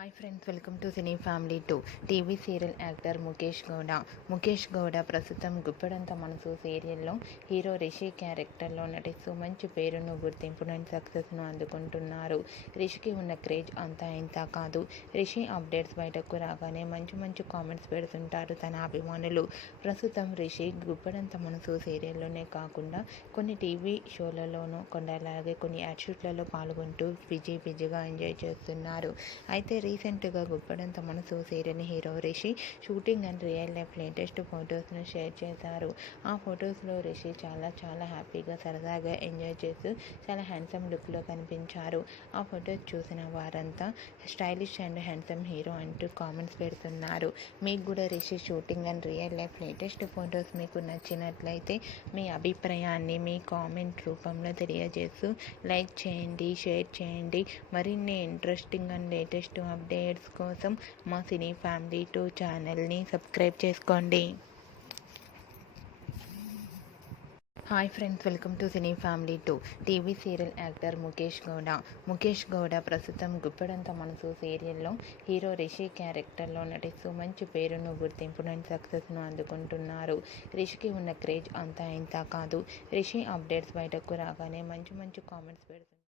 Hi friends, welcome to cine family 2. TV serial actor Mukesh Gowda ప్రస్తుతం గుప్పెడంత మనసు సీరియల్లో హీరో రిషి క్యారెక్టర్లో నటిస్తూ మంచి పేరును, గుర్తింపును అండ్ సక్సెస్ను అందుకుంటున్నారు. రిషికి ఉన్న క్రేజ్ అంతా ఇంత కాదు. రిషి అప్డేట్స్ బయటకు రాగానే మంచి కామెంట్స్ పెడుతుంటారు తన అభిమానులు. ప్రస్తుతం రిషి గుప్పెడంత మనసు సీరియల్లోనే కాకుండా కొన్ని టీవీ షోలలోనూ అలాగే కొన్ని యాడ్ షూట్లలో పాల్గొంటూ బిజీగా ఎంజాయ్ చేస్తున్నారు. అయితే రీసెంట్గా Guppedantha Manasu serial hero Rishi shooting and real life latest ఫొటోస్ను షేర్ చేశారు. ఆ ఫొటోస్లో రిషి చాలా హ్యాపీగా, సరదాగా ఎంజాయ్ చేస్తూ చాలా హ్యాండ్సమ్ లుక్లో కనిపించారు. ఆ ఫొటోస్ చూసిన వారంతా స్టైలిష్ అండ్ హ్యాండ్సమ్ హీరో అంటూ కామెంట్స్ పెడుతున్నారు. మీకు కూడా Rishi shooting and real life latest photos మీకు నచ్చినట్లయితే మీ అభిప్రాయాన్ని మీ కామెంట్ రూపంలో తెలియజేస్తూ లైక్ చేయండి, షేర్ చేయండి. మరిన్ని ఇంట్రెస్టింగ్ అండ్ లేటెస్ట్ అప్డేట్స్ కోసం మా సినీ ఫ్యామిలీ 2 ఛానల్ని సబ్స్క్రైబ్ చేసుకోండి. Hi friends, welcome to cine family 2. TV serial actor Mukesh Gowda ప్రస్తుతం గుప్పెడంత మనసు సీరియల్లో హీరో రిషి క్యారెక్టర్లో నటిస్తూ మంచి పేరును, గుర్తింపును అండ్ సక్సెస్ను అందుకుంటున్నారు. రిషికి ఉన్న క్రేజ్ అంతా ఇంత కాదు. రిషి అప్డేట్స్ బయటకు రాగానే మంచి కామెంట్స్ పెడుతున్నారు.